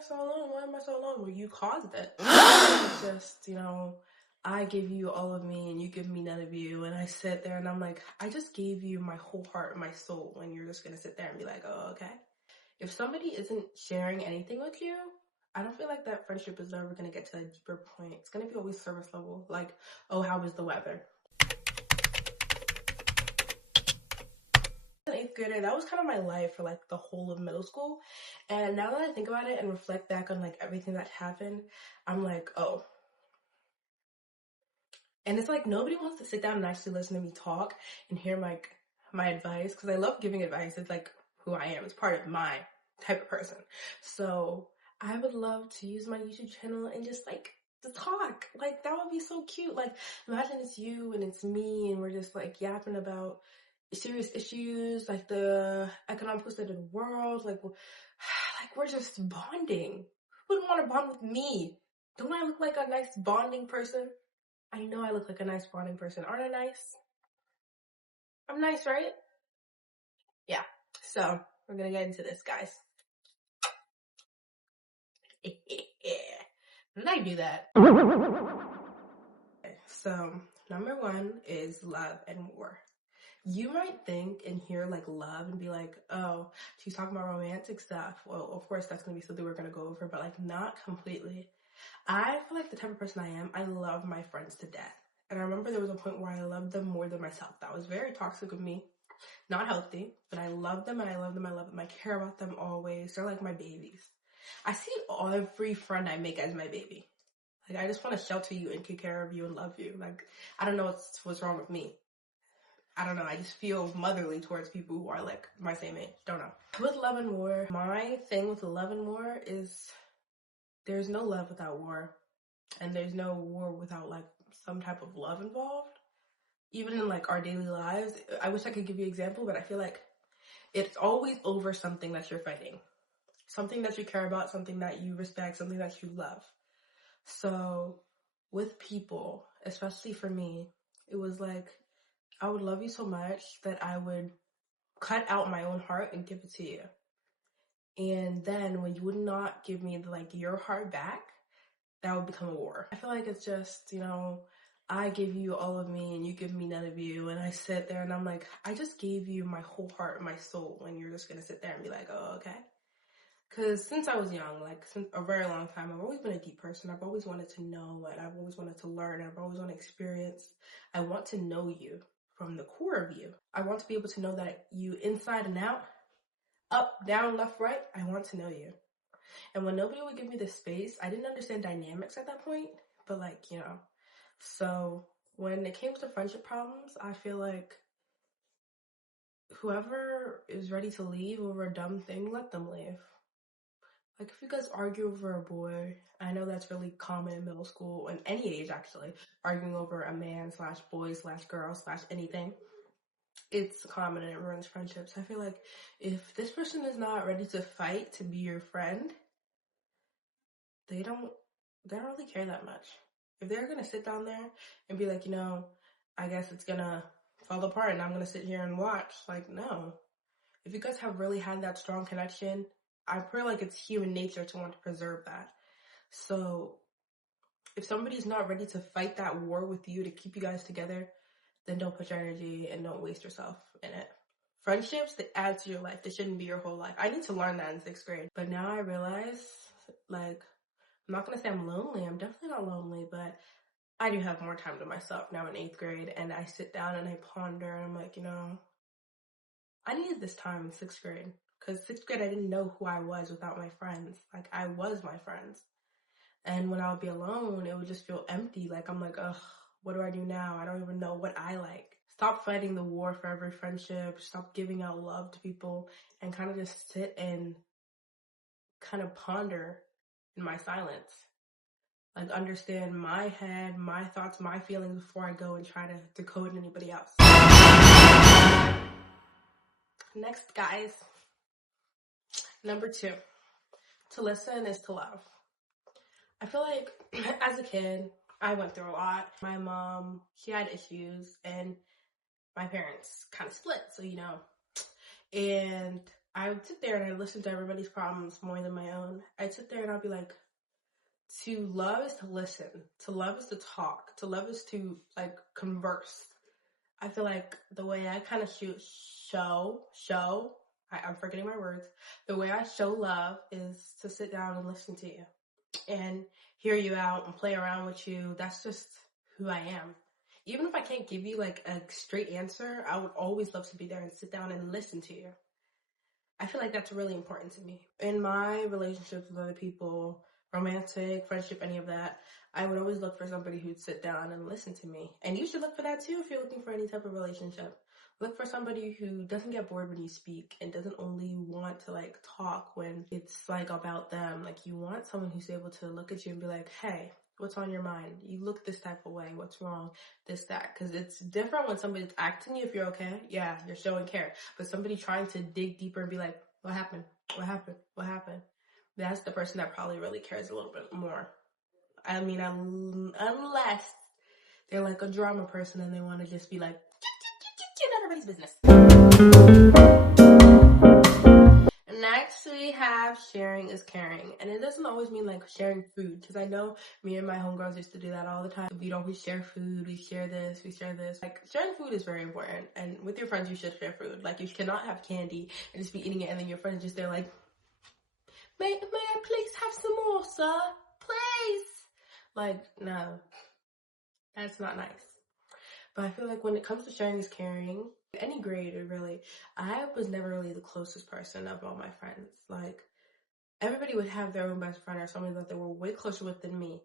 I so alone? Why am I so alone? Well, you caused it. It's just, I give you all of me and you give me none of you. And I sit there and I'm like, I just gave you my whole heart and my soul, and you're just going to sit there and be like, oh, okay. If somebody isn't sharing anything with you, I don't feel like that friendship is ever going to get to a deeper point. It's going to be always surface level. Like, oh, how was the weather? An eighth grader, that was kind of my life for like the whole of middle school. And now that I think about it and reflect back on like everything that happened, I'm like, oh. And it's like nobody wants to sit down and actually listen to me talk and hear my advice, because I love giving advice. It's like who I am. It's part of my type of person. So I would love to use my YouTube channel and just like to talk. Like that would be so cute. Like imagine it's you and it's me and we're just like yapping about serious issues, like the economic state of the world. Like we're just bonding. Who wouldn't want to bond with me? Don't I look like a nice bonding person? I know I look like a nice bonding person. Aren't I nice? I'm nice, right? Yeah. So we're gonna get into this, guys. Did I do that? Okay, so number one is love and war. You might think and hear like love and be like, oh, she's talking about romantic stuff. Well, of course that's gonna be something we're gonna go over, but like not completely. I feel like the type of person I am, I love my friends to death. And I remember there was a point where I loved them more than myself. That was very toxic of me. Not healthy, but I love them and I love them. I love them. I care about them always. They're like my babies. I see every friend I make as my baby. Like I just want to shelter you and take care of you and love you. Like I don't know what's wrong with me. I don't know. I just feel motherly towards people who are like my same age. Don't know. With love and war, my thing with love and war is there's no love without war, and there's no war without like some type of love involved. Even in like our daily lives, I wish I could give you an example, but I feel like it's always over something that you're fighting. Something that you care about, something that you respect, something that you love. So with people, especially for me, it was like, I would love you so much that I would cut out my own heart and give it to you. And then when you would not give me like your heart back, that would become a war. I feel like it's just, I give you all of me and you give me none of you. And I sit there and I'm like, I just gave you my whole heart and my soul, and you're just going to sit there and be like, oh, okay. Because since I was young, like since a very long time, I've always been a deep person. I've always wanted to know, and I've always wanted to learn. I've always wanted to experience. I want to know you from the core of you. I want to be able to know that you inside and out, up, down, left, right. I want to know you. And when nobody would give me the space, I didn't understand dynamics at that point. But like, so when it came to friendship problems, I feel like whoever is ready to leave over a dumb thing, let them leave. Like if you guys argue over a boy, I know that's really common in middle school and any age actually, arguing over a man / boy / girl / anything. It's common and it ruins friendships. I feel like if this person is not ready to fight to be your friend, they don't really care that much. If they're gonna sit down there and be like, I guess it's gonna fall apart and I'm gonna sit here and watch, like, no. If you guys have really had that strong connection, I feel like it's human nature to want to preserve that. So if somebody's not ready to fight that war with you to keep you guys together, then don't put your energy and don't waste yourself in it. Friendships that add to your life, they shouldn't be your whole life. I need to learn that in 6th grade. But now I realize, like, I'm not going to say I'm lonely. I'm definitely not lonely, but I do have more time to myself now in 8th grade. And I sit down and I ponder and I'm like, I needed this time in 6th grade. Because 6th grade, I didn't know who I was without my friends. Like, I was my friends. And when I would be alone, it would just feel empty. Like, I'm like, ugh, what do I do now? I don't even know what I like. Stop fighting the war for every friendship. Stop giving out love to people. And kind of just sit and kind of ponder in my silence. Like, understand my head, my thoughts, my feelings before I go and try to decode anybody else. Next, guys. Number 2. To listen is to love. I feel like as a kid, I went through a lot. My mom, she had issues, and my parents kind of split, so and I would sit there and I'd listen to everybody's problems more than my own. I'd sit there and I'd be like, to love is to listen. To love is to talk. To love is to like converse. I feel like the way I kind of I'm forgetting my words. The way I show love is to sit down and listen to you and hear you out and play around with you. That's just who I am. Even if I can't give you like a straight answer, I would always love to be there and sit down and listen to you. I feel like that's really important to me. In my relationships with other people, romantic, friendship, any of that, I would always look for somebody who'd sit down and listen to me. And you should look for that too if you're looking for any type of relationship. Look for somebody who doesn't get bored when you speak and doesn't only want to like talk when it's like about them. Like you want someone who's able to look at you and be like, hey, what's on your mind? You look this type of way. What's wrong? This, that. Because it's different when somebody's asking you if you're okay. Yeah, you're showing care. But somebody trying to dig deeper and be like, what happened? What happened? What happened? That's the person that probably really cares a little bit more. I mean, unless they're like a drama person and they want to just be like, everybody's business. Next, we have sharing is caring. And it doesn't always mean like sharing food, because I know me and my homegirls used to do that all the time. We'd always share food, we share this, we share this. Like, sharing food is very important. And with your friends, you should share food. Like, you cannot have candy and just be eating it, and then your friends just there like, may I please have some more, sir? Please. Like, no. That's not nice. But I feel like when it comes to sharing is caring, any grade really, I was never really the closest person of all my friends. Like, everybody would have their own best friend or someone that they were way closer with than me.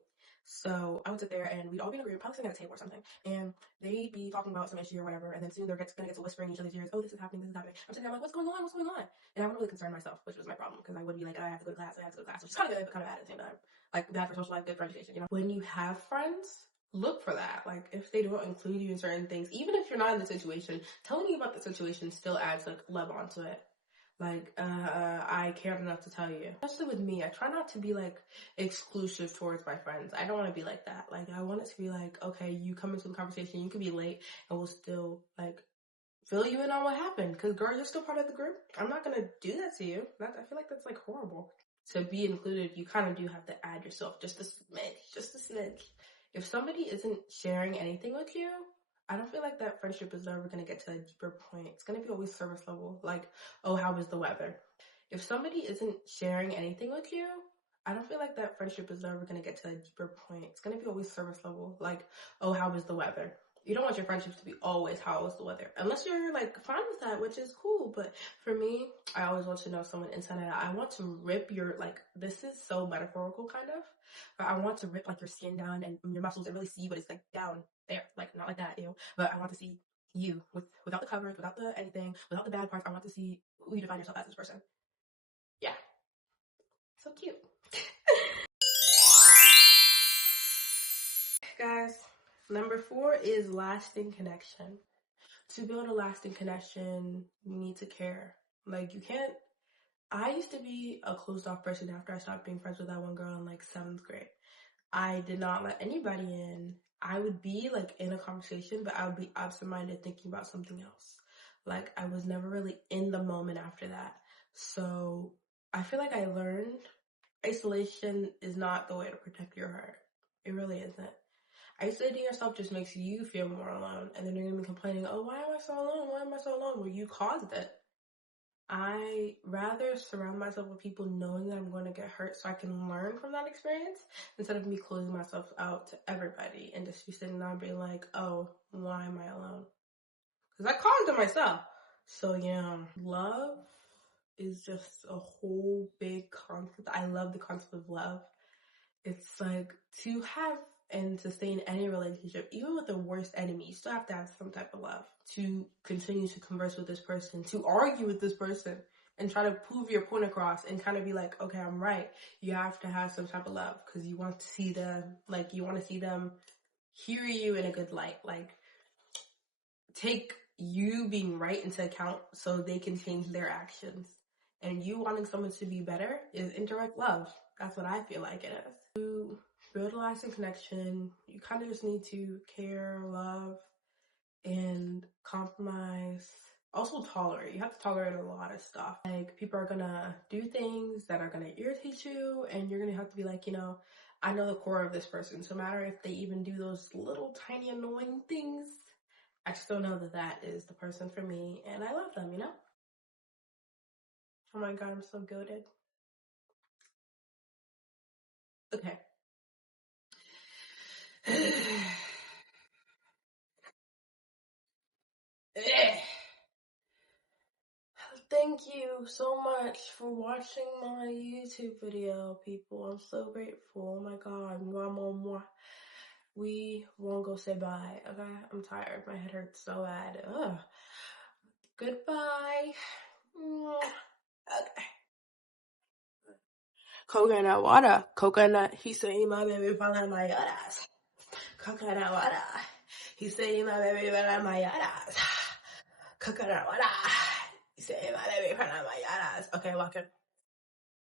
So I would sit there and we'd all be in a group, probably sitting at a table or something, and they'd be talking about some issue or whatever, and then soon they're gonna get to whispering in each other's ears, oh, this is happening, this is happening. I'm sitting there, I'm like, what's going on? What's going on? And I wouldn't really concern myself, which was my problem, because I would be like, oh, I have to go to class, which is kind of good, but kind of bad at the same time. Like, bad for social life, good for education, you know? When you have friends, look for that. Like, if they don't include you in certain things, even if you're not in the situation, telling you about the situation still adds like love onto it. Like, I cared enough to tell you. Especially with me, I try not to be like exclusive towards my friends. I don't want to be like that. Like, I want it to be like, okay, you come into the conversation, you could be late, and we'll still like fill you in on what happened. Because girl, you're still part of the group. I'm not gonna do that to you. I feel like that's like horrible. To be included, you kind of do have to add yourself just a smidge, just a smidge. If somebody isn't sharing anything with you, I don't feel like that friendship is ever going to get to a deeper point. It's going to be always surface level. Like, oh, how was the weather? If somebody isn't sharing anything with you, I don't feel like that friendship is ever going to get to a deeper point. It's going to be always surface level. Like, oh, how was the weather? You don't want your friendships to be always how was the weather. Unless you're like fine with that, which is cool. But for me, I always want to know someone inside and out. I want to rip your, like, this is so metaphorical kind of, but I want to rip like your skin down and your muscles and really see what it's like down there. Like, not like that, but I want to see you without the covers, without the anything, without the bad parts. I want to see who you define yourself as this person. Yeah. So cute. Guys, number 4 is lasting connection. To build a lasting connection, you need to care. Like, you can't. I used to be a closed off person after I stopped being friends with that one girl in like 7th grade. I did not let anybody in. I would be like in a conversation, but I would be absent-minded thinking about something else. Like, I was never really in the moment after that. So I feel like I learned isolation is not the way to protect your heart. It really isn't. Isolating yourself just makes you feel more alone, and then you're gonna be complaining, oh, why am I so alone? Why am I so alone? Well, you caused it. I rather surround myself with people knowing that I'm going to get hurt so I can learn from that experience instead of me closing myself out to everybody and just be sitting there and being like, oh, why am I alone? Because I caused it myself. So yeah, love is just a whole big concept. I love the concept of love. It's like to have and sustain any relationship, even with the worst enemy, you still have to have some type of love to continue to converse with this person, to argue with this person, and try to prove your point across and kind of be like, okay, I'm right. You have to have some type of love because you want to see them, like, you want to see them hear you in a good light. Like, take you being right into account so they can change their actions. And you wanting someone to be better is indirect love. That's what I feel like it is. To build a lasting connection, you kind of just need to care, love, and compromise also tolerate. You have to tolerate a lot of stuff. Like, people are gonna do things that are gonna irritate you, and you're gonna have to be like, I know the core of this person, so no matter if they even do those little tiny annoying things, I still know that that is the person for me, and I love them, Oh my god, I'm so goated. Okay. Thank you so much for watching my YouTube video, people. I'm so grateful. Oh my god. Mwah, mwah, mwah. We won't go say bye, okay? I'm tired. My head hurts so bad. Ugh. Goodbye. Okay. Coconut water. Coconut. He said, my baby, para my horas. Coconut water. He said, my baby, para my horas. Coconut water. He said, my baby, para my horas. Okay, walk in.